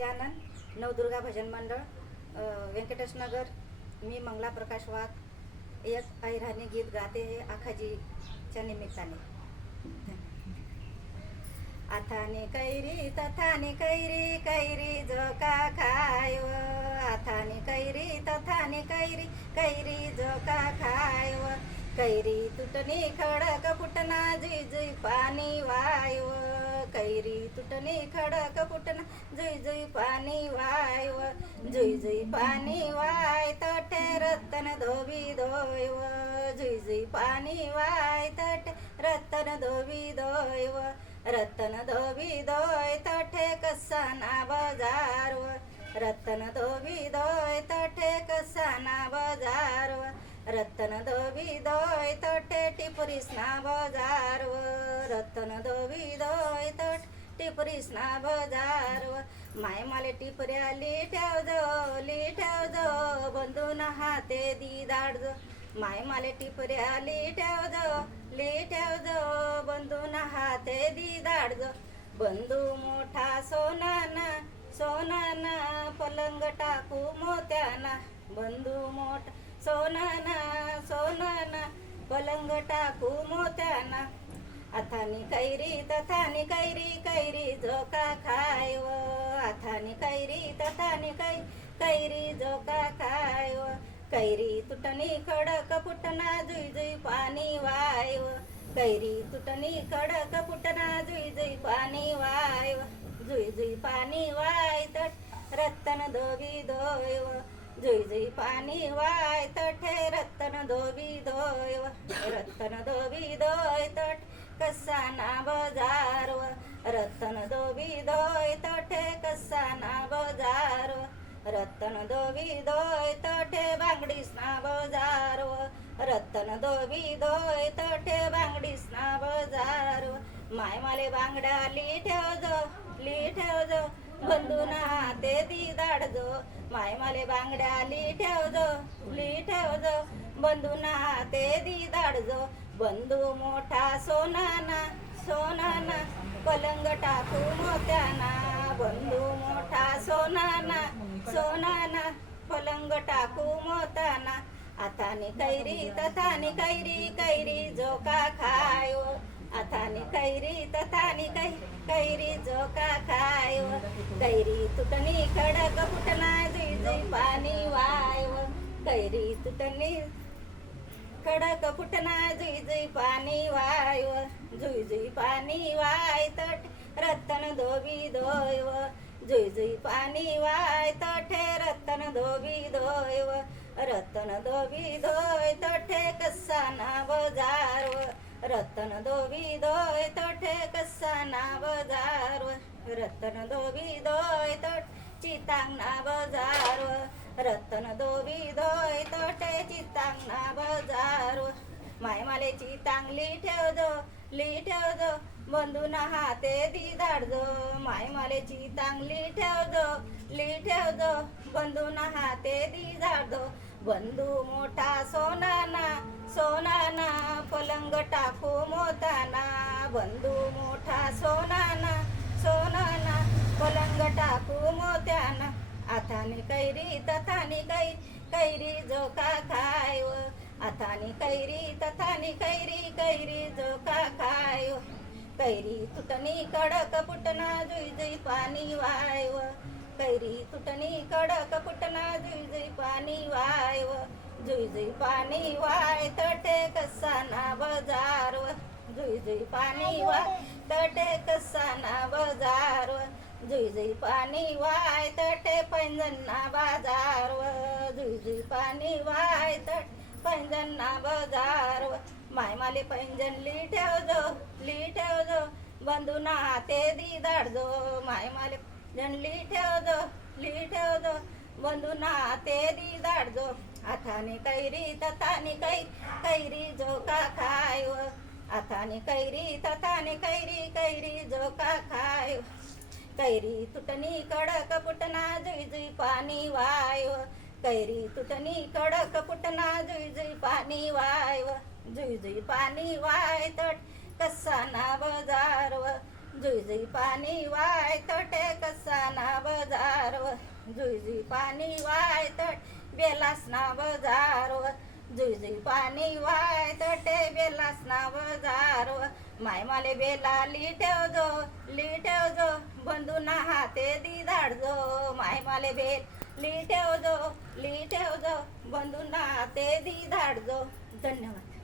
गजानन नवदुर्गा भजन मंडळ व्यंकटेश नगर। मी मंगला प्रकाश वाघ एक अहिराणी गीत गाते हे आखाजीच्या निमित्ताने। आथाने कैरी तथाने कैरी कैरी जो का खायो, आथाने कैरी तथाने कैरी कैरी जो का खायो, कैरी तुटणी खडक फुटना जुई जुई पाणी वायो, कैरी तुटणी खडक फुटना जुई जुई पाणी वायो, जुई जुई पाणी वाय तटे रतन धोबी धोयव, जुई जुई पाणी वाय तटे रतन धोबी धोयव, रतन धोबी धोय तठे कसाना बजारव, रतन धोबी धोय तठे कसाना बजारव, रतन धोबी धोय तठे टिपरीसना बजारव, रतन धोबी धोय तठ टिपरीसना बजारव, माय माले टिपऱ्या लिठ्याव जो बंधून हाते दी दाडजो, माय माले टिपऱ्या लिठ्याव जो बंधून हाते दी दाडजो, बंधू मोठा सोनाना सोनाना पलंग टाकू मोत्याना, बंधू मोठा सोनाना सोनाना पलंग टाकू मोत्याना, आथानी कैरी तथानी कैरी कैरी झोका खायव, आथानी कैरी तथानी कैरी झोका खायव, कैरी तुटणी खडक फुटना जुई जुई पाणी वायव, कैरी तुटणी खडक फुटना जुई जुई पाणी वायव, जुई जुई पाणी वाय तट रतन धोबी धोयव, जुई जुई पाणी वाय तठे रतन धोबी धोयव, रतन धोबी धोय तट कसाना बजारव, रतन धोबी धोय तठे कसाना बजारव, रतन धोबी धोय तठे बांगडीसना बजारव, रतन धोबी धोय तठे बांगडीसना बजारव, माय माले बांगड्या लिठेव जो बंधून हाते दी दाडजो, माय माले बांगड्या लिठेव जो बंधून हाते दी दाडजो, बंधू मोठा सोनाना सोनाना पलंग टाकू मोत्याना, बंधू मोठा सोनाना सोनाना पलंग टाकू मोताना, आथानी कैरी तथानी कैरी कैरी झोका खायो, आथानी कैरी तथानी कैरी झोका खायो, कैरी तुटणी खडक फुटना जुई जुई पाणी वायव, कैरी तुटणी खडक फुटना जुई जुई पाणी वायव, जुई जुई पाणी वाय तट रतन धोबी धोयव, जुई जुई पाणी वाय तठे रतन धोबी धोयव, रतन धोबी धोय तठे कसाना बजारव, रतन धोबी धोय तठे कसाना बजारव, रतन धोबी धोय तठ चितांगना बजारव, रतन धोबी धोय तठे चितांगना बजारव, माय माले चितांग लिठेव जो बंधून हाते दी दाडजो, माय माले चितांग लिठेव जो बंधून हाते दी दाडजो, बंधू मोठा सोनाना सोनाना पलंग टाकू मोताना, बंधू मोठा सोनाना सोनाना पलंग टाकू मोत्याना, आथानी कैरी तथानी कैरी झोका खायो, आथानी कैरी तथानी कैरी कैरी झोका खायो, कैरी तुटणी कडक फुटना जुई जुई पाणी वायव, कैरी तुटणी कडक फुटना जुई जुई पाणी वायव, जुई जुई पाणी वाय तटे कसाना बजारव, जुई जुई पाणी वाय तटे कसाना बजारव, जुई जुई पाणी वाय तटे पैंजन्ना बाजारव, जुई जुई पाणी वाय तट पैंजन्ना बाजारव, माय माले पैंजन लिठेव जो बंधून हाते दी दाडजो, माय माले जन लिठेव जो बंधून हाते दी दाडजो, आथानी कैरी तथानी कैरी झोका खायो, आथानी कैरी तथानी कैरी झोका खायो, कैरी तुटणी कडक फुटना जुई जुई पाणी वायो, कैरी तुटणी कडक फुटना जुई जुई पाणी वायव, जुई जुई पाणी वाय तट कसाना बजारव, जुई जुई पाणी वाय तटे कसाना बजार जुई जुई पाणी वायतट बेलास ना बजारो, जुई जुई पाणी वायतट बेलास ना बजारो, माय माले बेला लिठेव जो बंधू ना हाते दी धाडजो, माय माले बेल लिठेव जो बंधू ना हाते दी धाडजो. धन्यवाद.